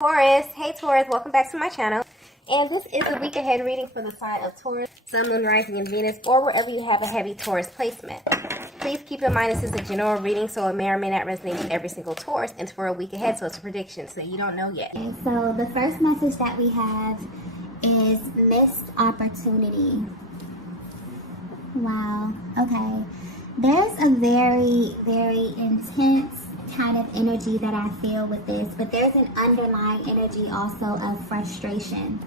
Taurus, hey Taurus, welcome back to my channel. And this is a week ahead reading for the sign of Taurus, Sun, Moon, Rising, and Venus, or wherever you have a heavy Taurus placement. Please keep in mind this is a general reading, so it may or may not resonate with every single Taurus. And it's for a week ahead, so it's a prediction, so you don't know yet. Okay, so the first message that we have is missed opportunity. Wow, okay. There's a very, very intense kind of energy that I feel with this, but there's an underlying energy also of frustration.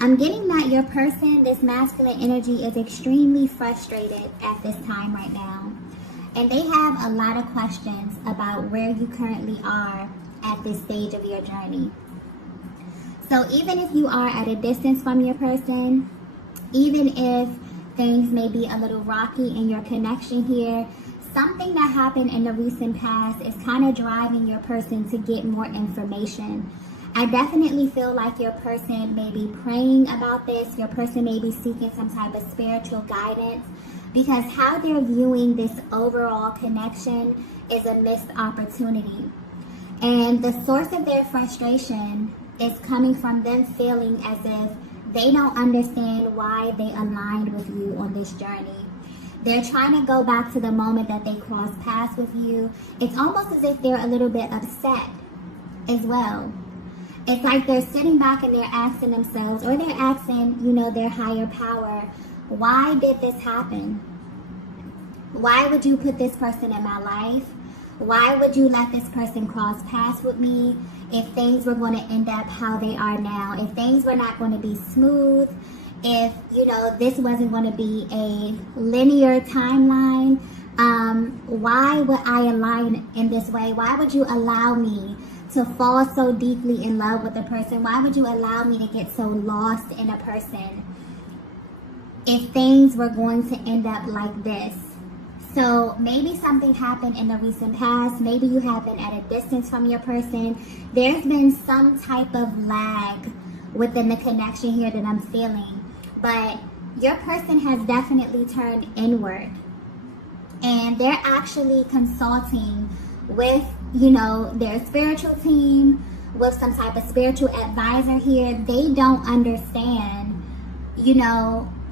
I'm getting that your person, this masculine energy, is extremely frustrated at this time right now, and they have a lot of questions about where you currently are at this stage of your journey. So even if you are at a distance from your person, even if things may be a little rocky in your connection here, something that happened in the recent past is kind of driving your person to get more information. I definitely feel like your person may be praying about this. Your person may be seeking some type of spiritual guidance, because how they're viewing this overall connection is a missed opportunity. And the source of their frustration is coming from them feeling as if they don't understand why they aligned with you on this journey. They're trying to go back to the moment that they crossed paths with you. It's almost as if they're a little bit upset as well. It's like they're sitting back and they're asking themselves, or they're asking, their higher power, why did this happen? Why would you put this person in my life? Why would you let this person cross paths with me if things were going to end up how they are now? If things were not going to be smooth? If, this wasn't going to be a linear timeline, why would I align in this way? Why would you allow me to fall so deeply in love with a person? Why would you allow me to get so lost in a person if things were going to end up like this? So maybe something happened in the recent past. Maybe you have been at a distance from your person. There's been some type of lag within the connection here that I'm feeling. But your person has definitely turned inward, and they're actually consulting with, their spiritual team, with some type of spiritual advisor here. They don't understand,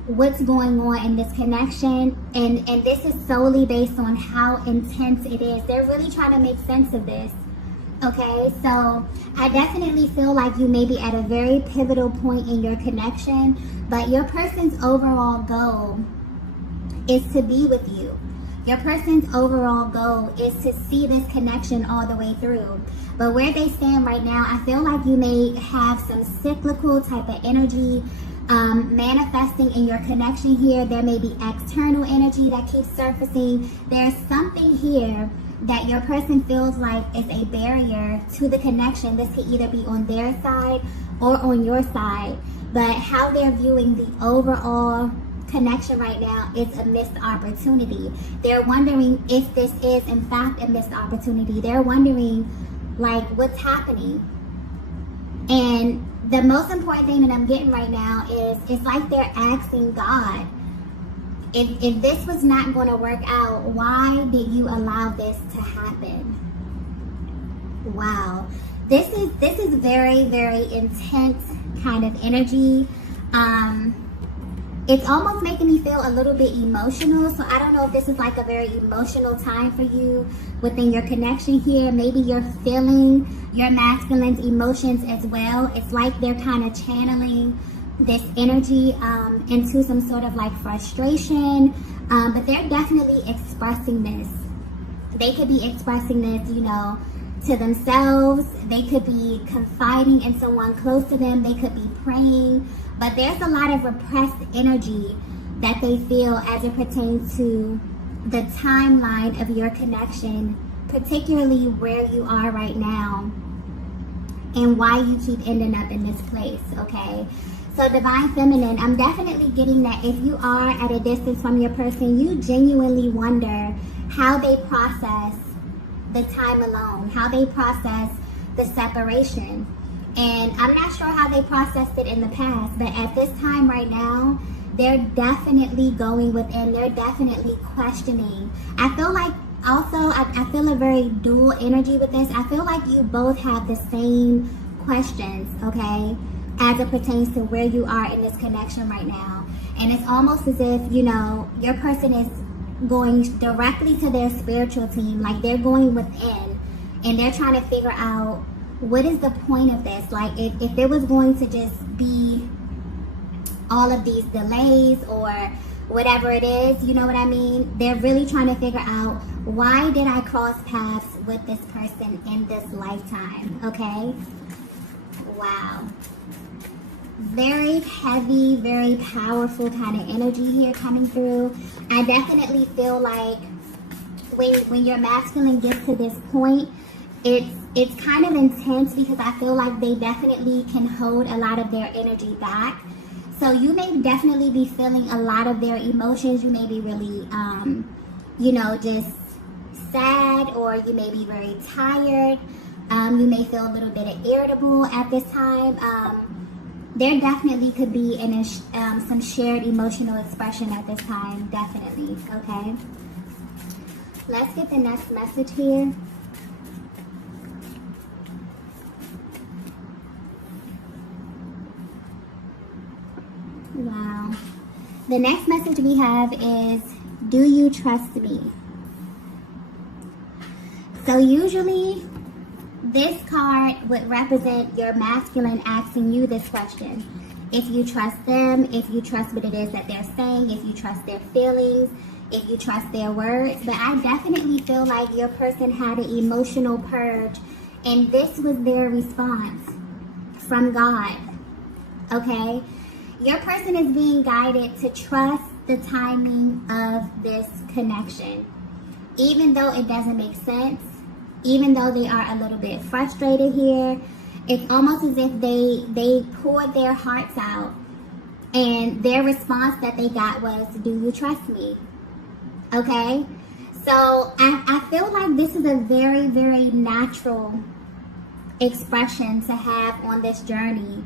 what's going on in this connection, and this is solely based on how intense it is. They're really trying to make sense of this. Okay, so I definitely feel like you may be at a very pivotal point in your connection, but your person's overall goal is to be with you. Your person's overall goal is to see this connection all the way through. But where they stand right now, I feel like you may have some cyclical type of energy manifesting in your connection here. There may be external energy that keeps surfacing. There's something here that your person feels like is a barrier to the connection. This could either be on their side or on your side, but how they're viewing the overall connection right now is a missed opportunity. They're wondering if this is in fact a missed opportunity. They're wondering, what's happening? And the most important thing that I'm getting right now is, it's like they're asking God, if this was not going to work out, why did you allow this to happen? Wow. This is very, very intense kind of energy. It's almost making me feel a little bit emotional. So I don't know if this is like a very emotional time for you within your connection here. Maybe you're feeling your masculine's emotions as well. It's like they're kind of channeling this energy into some sort of frustration, but they're definitely expressing this. They could be expressing this, to themselves. They could be confiding in someone close to them. They could be praying, but there's a lot of repressed energy that they feel as it pertains to the timeline of your connection, particularly where you are right now and why you keep ending up in this place. Okay, so Divine Feminine, I'm definitely getting that if you are at a distance from your person, you genuinely wonder how they process the time alone, how they process the separation. And I'm not sure how they processed it in the past, but at this time right now, they're definitely going within, they're definitely questioning. I feel like also, I feel a very dual energy with this. I feel like you both have the same questions, okay, as it pertains to where you are in this connection right now. And it's almost as if, you know, your person is going directly to their spiritual team, like they're going within and they're trying to figure out what is the point of this. Like if there was going to just be all of these delays or whatever it is, you know what I mean? They're really trying to figure out, why did I cross paths with this person in this lifetime? Okay. Wow. Very heavy, very powerful kind of energy here coming through. I definitely feel like when your masculine gets to this point, it's kind of intense, because I feel like they definitely can hold a lot of their energy back. So you may definitely be feeling a lot of their emotions. You may be really, you know, just sad, or you may be very tired. You may feel a little bit irritable at this time. There definitely could be some shared emotional expression at this time, definitely, okay? Let's get the next message here. Wow. The next message we have is, do you trust me? So usually this card would represent your masculine asking you this question. If you trust them, if you trust what it is that they're saying, if you trust their feelings, if you trust their words. But I definitely feel like your person had an emotional purge, and this was their response from God, okay? Your person is being guided to trust the timing of this connection. Even though it doesn't make sense, even though they are a little bit frustrated here, it's almost as if they poured their hearts out, and their response that they got was, do you trust me? Okay? So I feel like this is a very, very natural expression to have on this journey,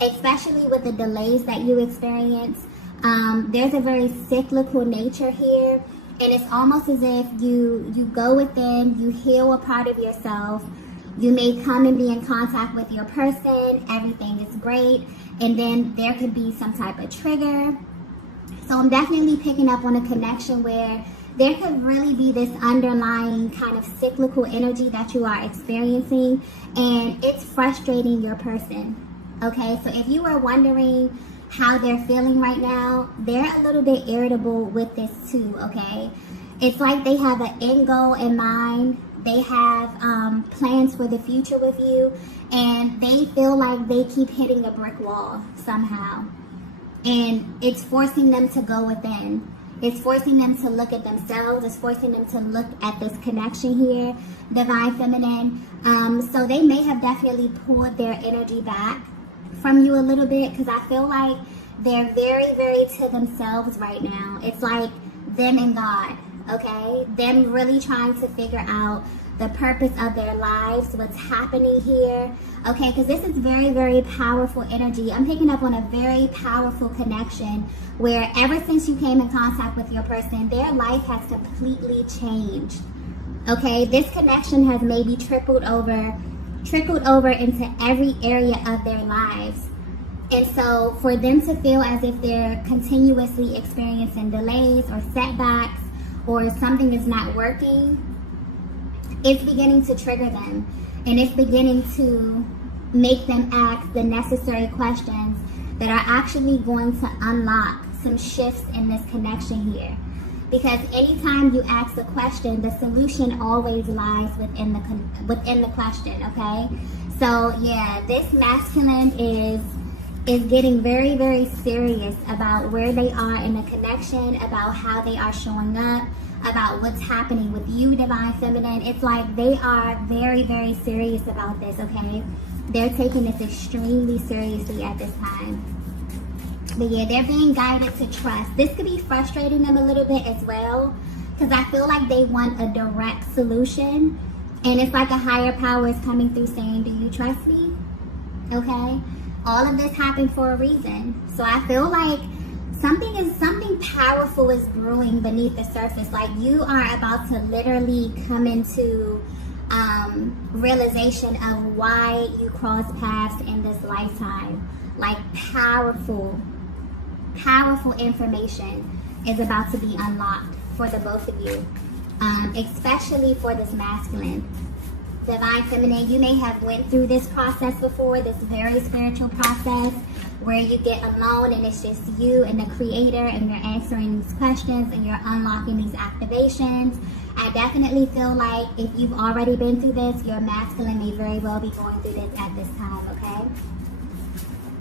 especially with the delays that you experience. There's a very cyclical nature here, and it's almost as if you go within, you heal a part of yourself, you may come and be in contact with your person, everything is great, and then there could be some type of trigger. So I'm definitely picking up on a connection where there could really be this underlying kind of cyclical energy that you are experiencing, and it's frustrating your person. Okay, so if you were wondering how they're feeling right now, they're a little bit irritable with this too, okay? It's like they have an end goal in mind. They have plans for the future with you, and they feel like they keep hitting a brick wall somehow. And it's forcing them to go within. It's forcing them to look at themselves. It's forcing them to look at this connection here, divine feminine. So they may have definitely pulled their energy back from you a little bit, because I feel like they're very, very to themselves right now. It's like them and God, okay? Them really trying to figure out the purpose of their lives, what's happening here, okay? Because this is very, very powerful energy. I'm picking up on a very powerful connection where ever since you came in contact with your person, their life has completely changed, okay? This connection has maybe trickled over into every area of their lives. And so for them to feel as if they're continuously experiencing delays or setbacks, or something is not working, it's beginning to trigger them, and it's beginning to make them ask the necessary questions that are actually going to unlock some shifts in this connection here. Because anytime you ask a question, the solution always lies within the question, okay? So yeah, this masculine is getting very, very serious about where they are in the connection, about how they are showing up, about what's happening with you, divine feminine. It's like they are very, very serious about this, okay? They're taking this extremely seriously at this time. But yeah, they're being guided to trust. This could be frustrating them a little bit as well, because I feel like they want a direct solution, and it's like a higher power is coming through saying, do you trust me? Okay? All of this happened for a reason. So I feel like something powerful is brewing beneath the surface. Like you are about to literally come into realization of why you cross paths in this lifetime. Like powerful information is about to be unlocked for the both of you, especially for this masculine. Divine Feminine, you may have went through this process before, this very spiritual process where you get alone and it's just you and the Creator, and you're answering these questions and you're unlocking these activations. I definitely feel like if you've already been through this, your masculine may very well be going through this at this time, okay?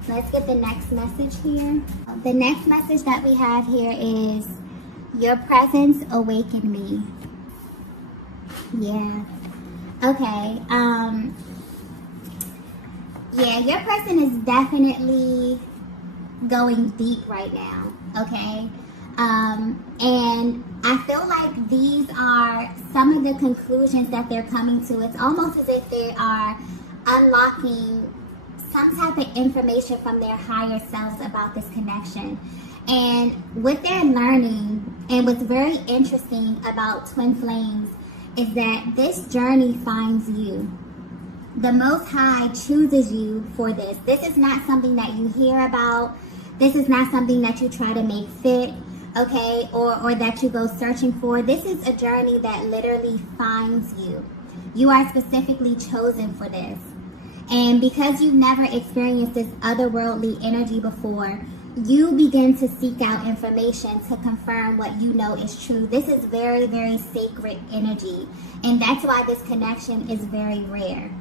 Let's get the next message here. The next message that we have here is, your presence awakened me. Yeah. Okay. Yeah, your person is definitely going deep right now. Okay. And I feel like these are some of the conclusions that they're coming to. It's almost as if they are unlocking some type of information from their higher selves about this connection. And what they're learning, and what's very interesting about Twin Flames, is that this journey finds you. The Most High chooses you for this. This is not something that you hear about. This is not something that you try to make fit, okay, or that you go searching for. This is a journey that literally finds you. You are specifically chosen for this. And because you've never experienced this otherworldly energy before, you begin to seek out information to confirm what you know is true. This is very, very sacred energy. And that's why this connection is very rare.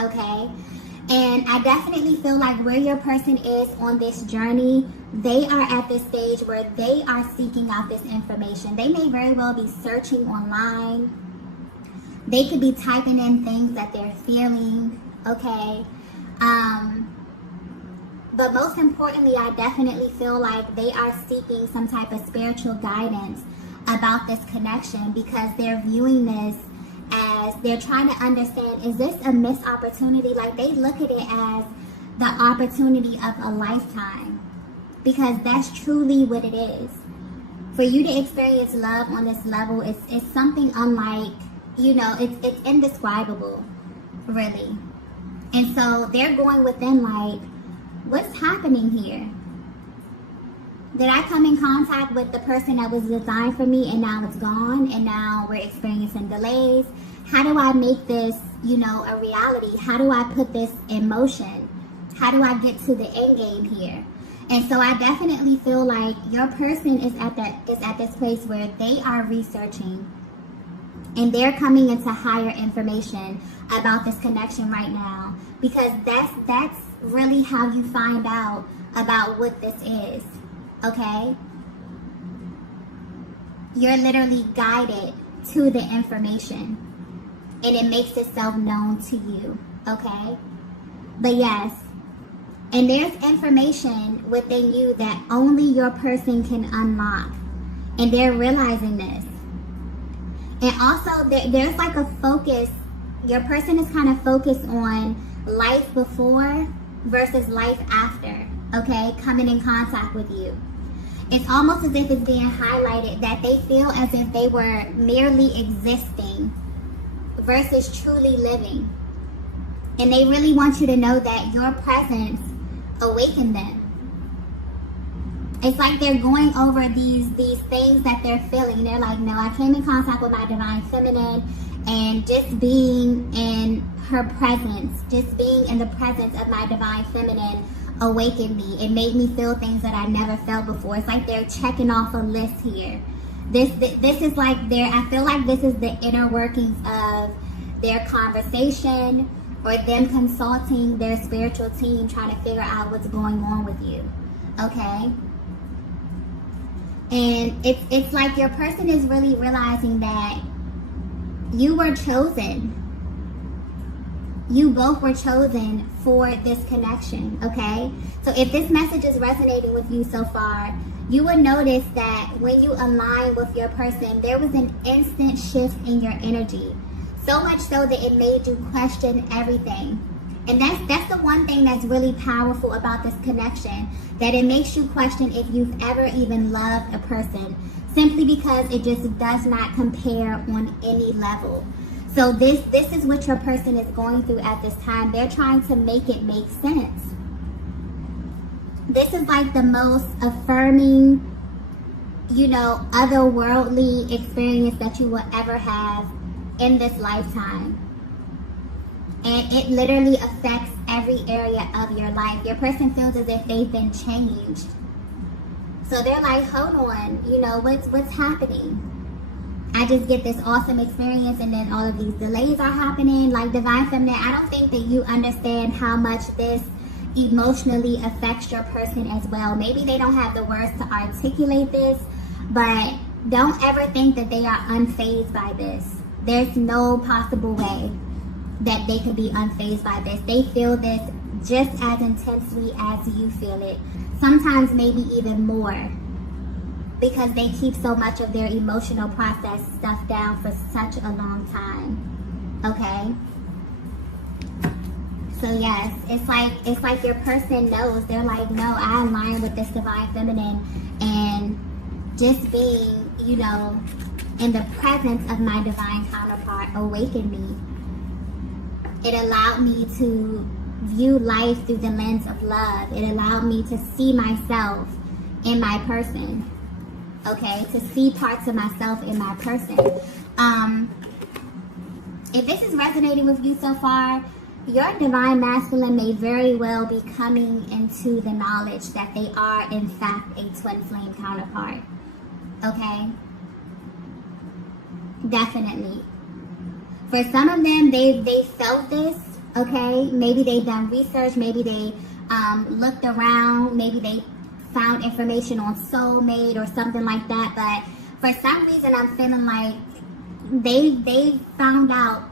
Okay? And I definitely feel like where your person is on this journey, they are at this stage where they are seeking out this information. They may very well be searching online. They could be typing in things that they're feeling. Okay? But most importantly, I definitely feel like they are seeking some type of spiritual guidance about this connection, because they're viewing this as, they're trying to understand, is this a missed opportunity? Like, they look at it as the opportunity of a lifetime, because that's truly what it is. For you to experience love on this level, it's something unlike, you know, it's indescribable, really. And so they're going within like, what's happening here? Did I come in contact with the person that was designed for me and now it's gone, and now we're experiencing delays? How do I make this, you know, a reality? How do I put this in motion? How do I get to the end game here? And so I definitely feel like your person is at this place where they are researching and they're coming into higher information about this connection right now, because that's really how you find out about what this is. Okay? You're literally guided to the information, and it makes itself known to you. Okay? But yes, and there's information within you that only your person can unlock, and they're realizing this. And also, there's like a focus. Your person is kind of focused on life before versus life after, okay, coming in contact with you. It's almost as if it's being highlighted that they feel as if they were merely existing versus truly living. And they really want you to know that your presence awakened them. It's like they're going over these things that they're feeling. They're like, no, I came in contact with my Divine Feminine, and just being in her presence, just being in the presence of my Divine Feminine awakened me. It made me feel things that I never felt before. It's like they're checking off a list here. This is like I feel like this is the inner workings of their conversation, or them consulting their spiritual team, trying to figure out what's going on with you. Okay? And it's like your person is really realizing that you were chosen. You both were chosen for this connection, okay? So if this message is resonating with you so far, you would notice that when you align with your person, there was an instant shift in your energy. So much so that it made you question everything. And that's the one thing that's really powerful about this connection, that it makes you question if you've ever even loved a person, simply because it just does not compare on any level. So this is what your person is going through at this time. They're trying to make it make sense. This is like the most affirming, you know, otherworldly experience that you will ever have in this lifetime. And it literally affects every area of your life. Your person feels as if they've been changed. So they're like, hold on, you know, what's happening? I just get this awesome experience and then all of these delays are happening. Like, Divine Feminine, I don't think that you understand how much this emotionally affects your person as well. Maybe they don't have the words to articulate this, but don't ever think that they are unfazed by this. There's no possible way that they could be unfazed by this. They feel this just as intensely as you feel it. Sometimes maybe even more, because they keep so much of their emotional process stuff down for such a long time. Okay? So yes, it's like your person knows. They're like, no, I align with this Divine Feminine, and just being, you know, in the presence of my divine counterpart awakened me. It allowed me to view life through the lens of love. It allowed me to see myself in my person. Okay, to see parts of myself in my person. If this is resonating with you so far, your divine masculine may very well be coming into the knowledge that they are in fact a twin flame counterpart. Okay? Definitely. For some of them, they felt this, okay? Maybe they've done research, maybe they looked around, maybe they found information on soulmate or something like that, but for some reason I'm feeling like they found out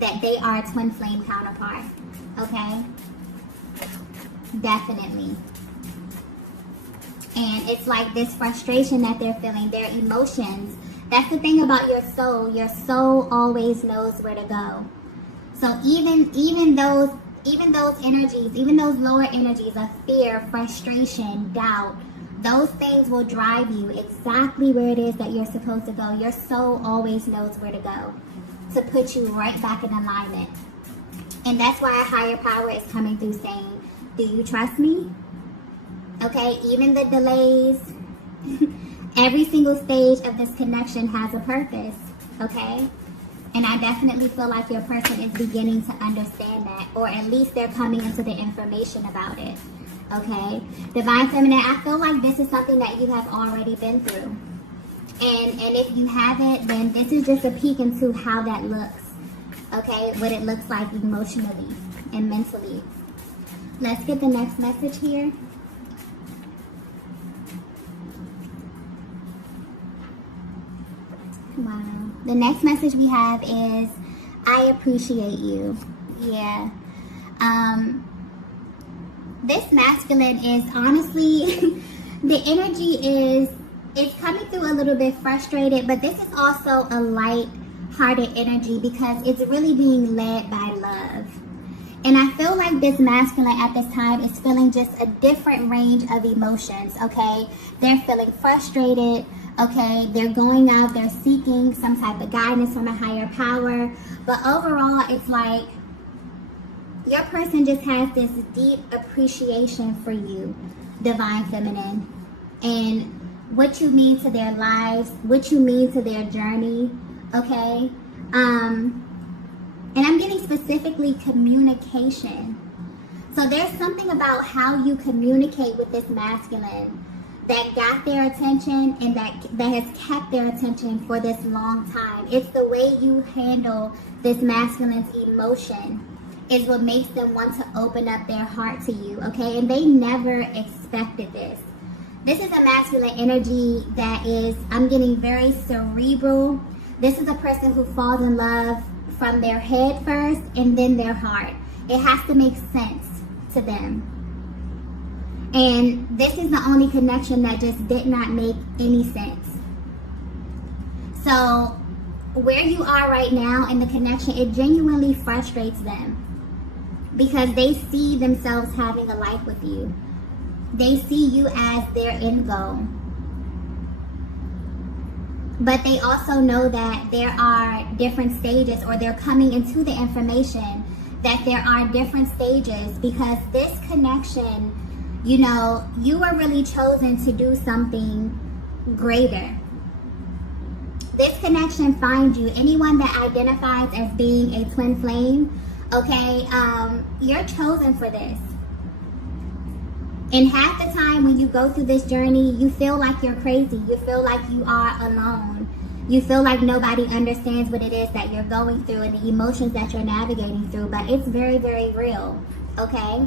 that they are a twin flame counterpart, okay? Definitely. And it's like this frustration that they're feeling, their emotions. That's the thing about your soul. Your soul always knows where to go. So even those energies, even those lower energies of fear, frustration, doubt, those things will drive you exactly where it is that you're supposed to go. Your soul always knows where to go to put you right back in alignment. And that's why a higher power is coming through saying, do you trust me? Okay, even the delays, every single stage of this connection has a purpose, okay? And I definitely feel like your person is beginning to understand that, or at least they're coming into the information about it, okay? Divine Feminine, I feel like this is something that you have already been through. And if you haven't, then this is just a peek into how that looks, okay? What it looks like emotionally and mentally. Let's get the next message here. Wow. The next message we have is, I appreciate you. Yeah. This masculine is honestly, the energy is, it's coming through a little bit frustrated, but this is also a light-hearted energy because it's really being led by love. And I feel like this masculine at this time is feeling just a different range of emotions, okay? They're feeling frustrated, okay? They're going out, they're seeking some type of guidance from a higher power. But overall, it's like your person just has this deep appreciation for you, Divine Feminine, and what you mean to their lives, what you mean to their journey, okay? And I'm getting specifically communication. So there's something about how you communicate with this masculine that got their attention and that has kept their attention for this long time. It's the way you handle this masculine's emotion is what makes them want to open up their heart to you, okay? And they never expected this. This is a masculine energy that is, I'm getting very cerebral. This is a person who falls in love from their head first and then their heart. It has to make sense to them. And this is the only connection that just did not make any sense. So where you are right now in the connection, it genuinely frustrates them because they see themselves having a life with you. They see you as their end goal. But they also know that there are different stages, or they're coming into the information that there are different stages, because this connection, you know, you were really chosen to do something greater. This connection finds you. Anyone that identifies as being a twin flame, okay, you're chosen for this. And half the time when you go through this journey, you feel like you're crazy. You feel like you are alone. You feel like nobody understands what it is that you're going through and the emotions that you're navigating through. But it's very, very real, okay?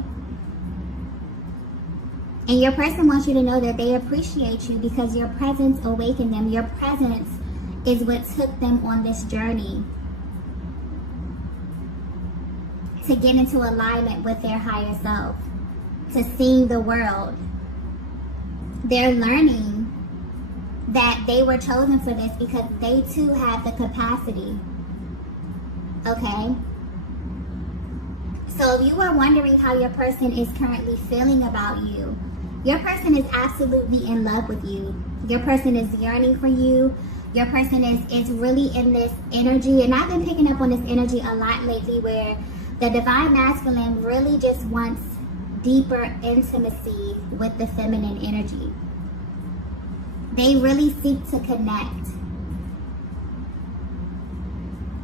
And your person wants you to know that they appreciate you, because your presence awakened them. Your presence is what took them on this journey to get into alignment with their higher self, to seeing the world. They're learning that they were chosen for this because they too have the capacity. Okay? So if you are wondering how your person is currently feeling about you, your person is absolutely in love with you. Your person is yearning for you. Your person is really in this energy. And I've been picking up on this energy a lot lately, where the divine masculine really just wants deeper intimacy with the feminine energy. They really seek to connect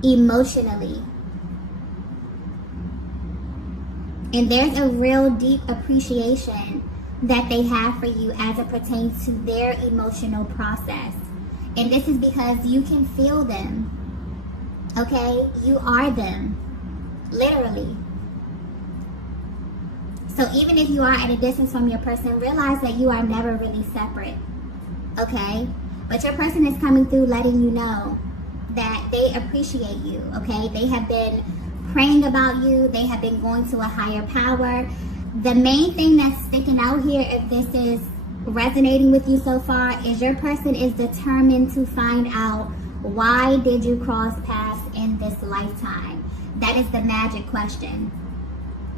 emotionally. And there's a real deep appreciation that they have for you as it pertains to their emotional process. And this is because you can feel them. Okay? You are them. Literally. So even if you are at a distance from your person, realize that you are never really separate. Okay? But your person is coming through letting you know that they appreciate you. Okay? They have been praying about you. They have been going to a higher power. The main thing that's sticking out here, if this is resonating with you so far, is your person is determined to find out, why did you cross paths in this lifetime? That is the magic question.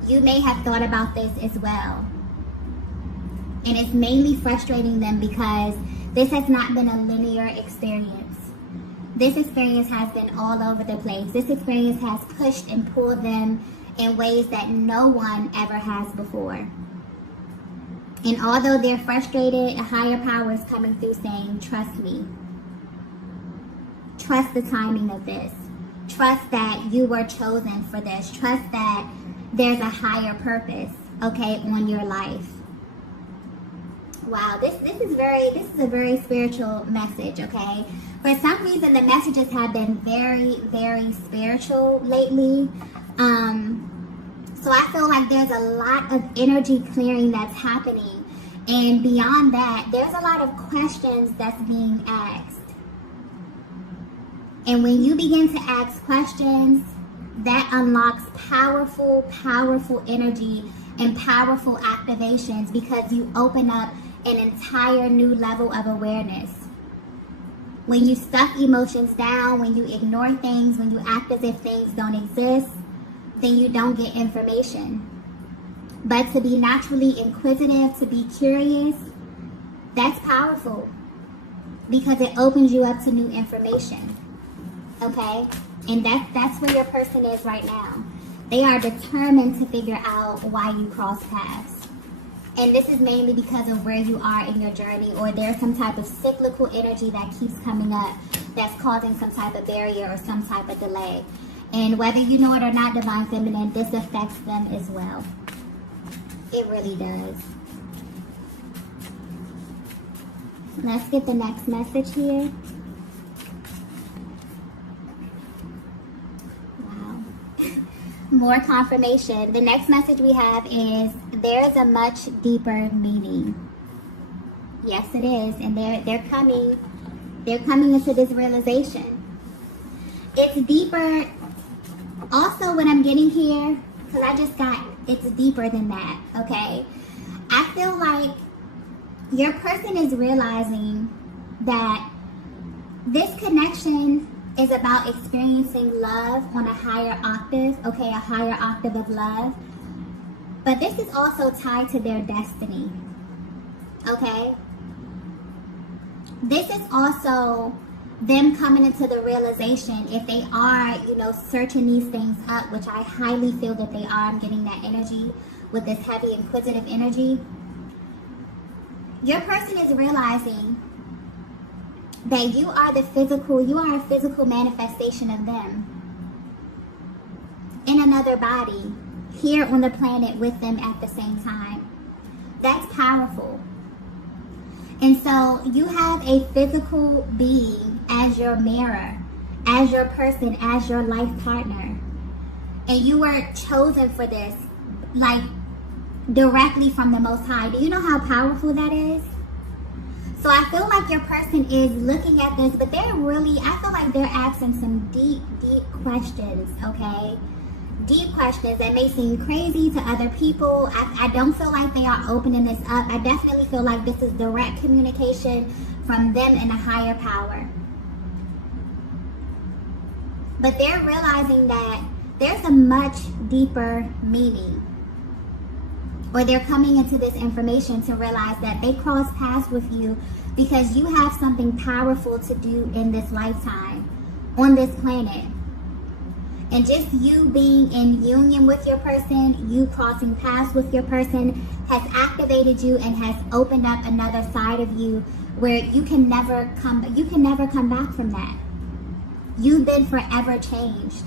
You may have thought about this as well. And it's mainly frustrating them because this has not been a linear experience. This experience has been all over the place. This experience has pushed and pulled them in ways that no one ever has before. And although they're frustrated, a higher power is coming through saying, trust me. Trust the timing of this. Trust that you were chosen for this. Trust that there's a higher purpose, okay, on your life. Wow, this is a very spiritual message, okay? For some reason, the messages have been very, very spiritual lately. So I feel like there's a lot of energy clearing that's happening. And beyond that, there's a lot of questions that's being asked. And when you begin to ask questions, that unlocks powerful, powerful energy and powerful activations, because you open up an entire new level of awareness. When you stuff emotions down, when you ignore things, when you act as if things don't exist, then you don't get information. But to be naturally inquisitive, to be curious, that's powerful, because it opens you up to new information. Okay? And that's where your person is right now. They are determined to figure out why you cross paths. And this is mainly because of where you are in your journey, or there's some type of cyclical energy that keeps coming up that's causing some type of barrier or some type of delay. And whether you know it or not, Divine Feminine, this affects them as well. It really does. Let's get the next message here. Wow. More confirmation. The next message we have is, there's a much deeper meaning. Yes, it is. And they're coming into this realization. It's deeper. Also, what I'm getting here, because it's deeper than that, okay? I feel like your person is realizing that this connection is about experiencing love on a higher octave, okay? A higher octave of love. But this is also tied to their destiny, okay? This is also them coming into the realization, if they are, you know, searching these things up, which I highly feel that they are, I'm getting that energy with this heavy inquisitive energy. Your person is realizing that you are a physical manifestation of them in another body here on the planet with them at the same time. That's powerful. And so you have a physical being as your mirror, as your person, as your life partner. And you were chosen for this, like directly from the Most High. Do you know how powerful that is? So I feel like your person is looking at this, but I feel like they're asking some deep, deep questions, okay? Deep questions that may seem crazy to other people. I don't feel like they are opening this up. I definitely feel like this is direct communication from them and a higher power. But they're realizing that there's a much deeper meaning. Or they're coming into this information to realize that they cross paths with you because you have something powerful to do in this lifetime, on this planet. And just you being in union with your person, you crossing paths with your person, has activated you and has opened up another side of you where you can never come back from that. You've been forever changed.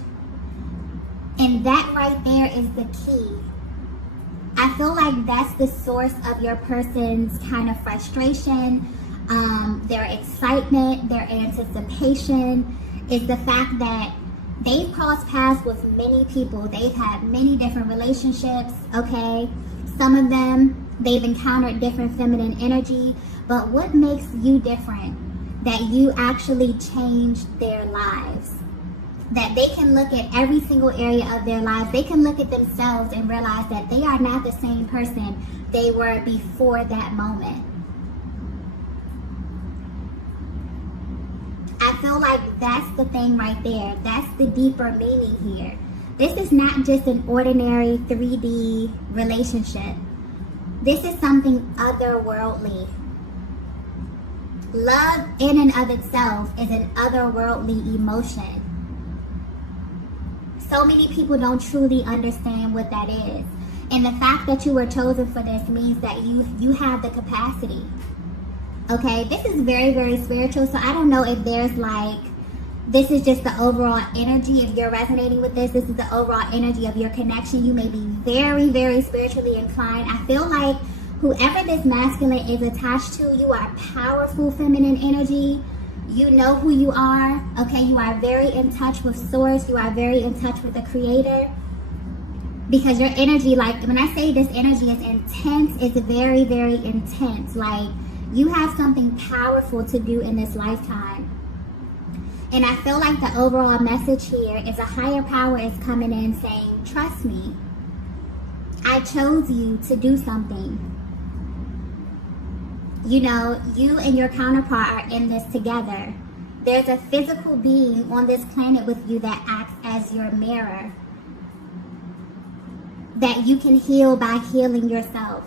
And that right there is the key. I feel like that's the source of your person's kind of frustration, their excitement, their anticipation, is the fact that they've crossed paths with many people. They've had many different relationships, okay? Some of them, they've encountered different feminine energy. But what makes you different? That you actually changed their lives. That they can look at every single area of their lives. They can look at themselves and realize that they are not the same person they were before that moment. I feel like that's the thing right there. That's the deeper meaning here. This is not just an ordinary 3D relationship. This is something otherworldly. Love in and of itself is an otherworldly emotion. So many people don't truly understand what that is. And the fact that you were chosen for this means that you have the capacity. Okay, this is very, very spiritual. So I don't know if there's like, this is just the overall energy. If you're resonating with this is the overall energy of your connection. You may be very, very spiritually inclined. I feel like whoever this masculine is attached to, you are powerful feminine energy. You know who you are, okay? You are very in touch with source. You are very in touch with the creator. Because your energy, like when I say this energy is intense, it's very, very intense. Like you have something powerful to do in this lifetime. And I feel like the overall message here is a higher power is coming in saying, trust me. I chose you to do something. You know, you and your counterpart are in this together. There's a physical being on this planet with you that acts as your mirror. That you can heal by healing yourself.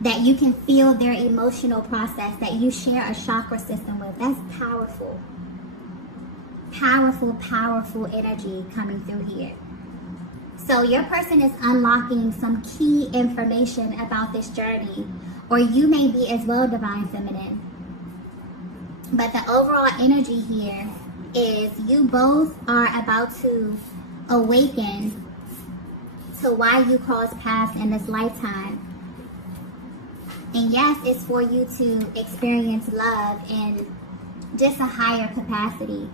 That you can feel their emotional process. That you share a chakra system with. That's powerful. Powerful, powerful energy coming through here. So your person is unlocking some key information about this journey. Or you may be as well divine feminine. But the overall energy here is you both are about to awaken to why you cross paths in this lifetime. And yes, it's for you to experience love in just a higher capacity.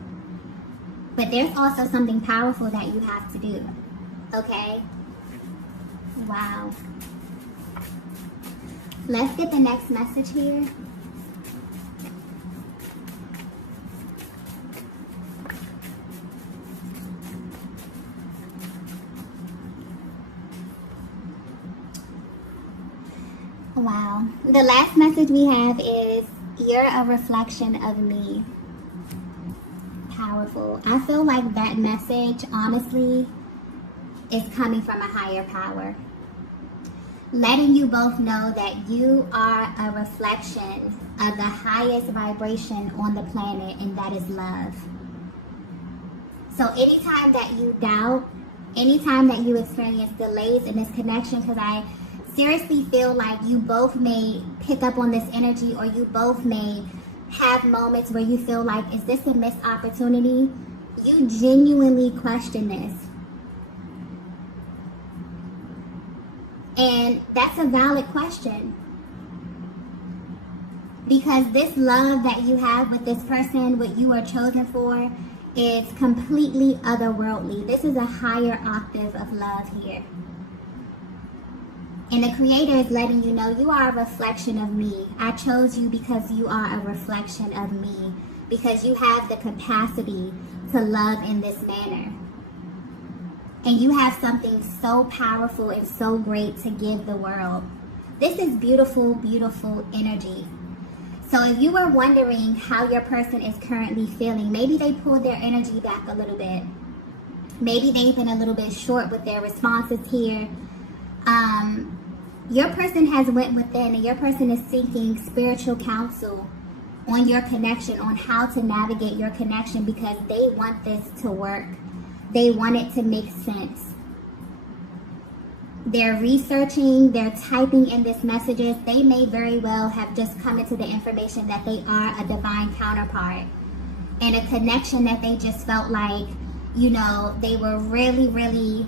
But there's also something powerful that you have to do. Okay? Wow. Let's get the next message here. Wow. The last message we have is, you're a reflection of me. Powerful. I feel like that message, honestly, is coming from a higher power. letting you both know that you are a reflection of the highest vibration on the planet, and that is love. So anytime that you doubt, anytime that you experience delays in this connection, because I seriously feel like you both may pick up on this energy, or you both may have moments where you feel like, is this a missed opportunity? You genuinely question this. And that's a valid question. Because this love that you have with this person, what you are chosen for, is completely otherworldly. This is a higher octave of love here. And the Creator is letting you know you are a reflection of me. I chose you because you are a reflection of me. Because you have the capacity to love in this manner. And you have something so powerful and so great to give the world. This is beautiful, beautiful energy. So if you were wondering how your person is currently feeling, maybe they pulled their energy back a little bit. Maybe they've been a little bit short with their responses here. Your person has went within, and your person is seeking spiritual counsel on your connection, on how to navigate your connection, because they want this to work. They want it to make sense. They're researching, they're typing in these messages. They may very well have just come into the information that they are a divine counterpart, and a connection that they just felt like, you know, they were really, really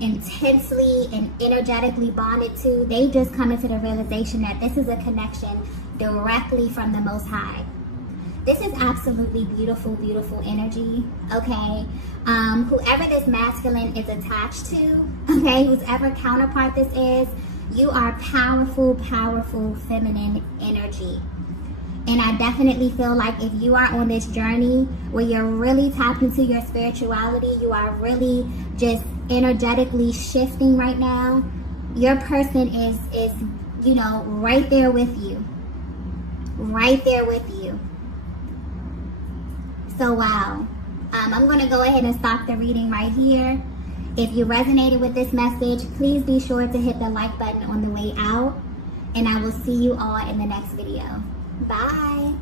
intensely and energetically bonded to. They just come into the realization that this is a connection directly from the Most High. This is absolutely beautiful, beautiful energy, okay? Whoever this masculine is attached to, okay, whoever counterpart this is, you are powerful, powerful feminine energy. And I definitely feel like if you are on this journey where you're really tapped into your spirituality, you are really just energetically shifting right now, your person is you know, right there with you. Right there with you. So wow. I'm going to go ahead and stop the reading right here. If you resonated with this message, please be sure to hit the like button on the way out. And I will see you all in the next video. Bye.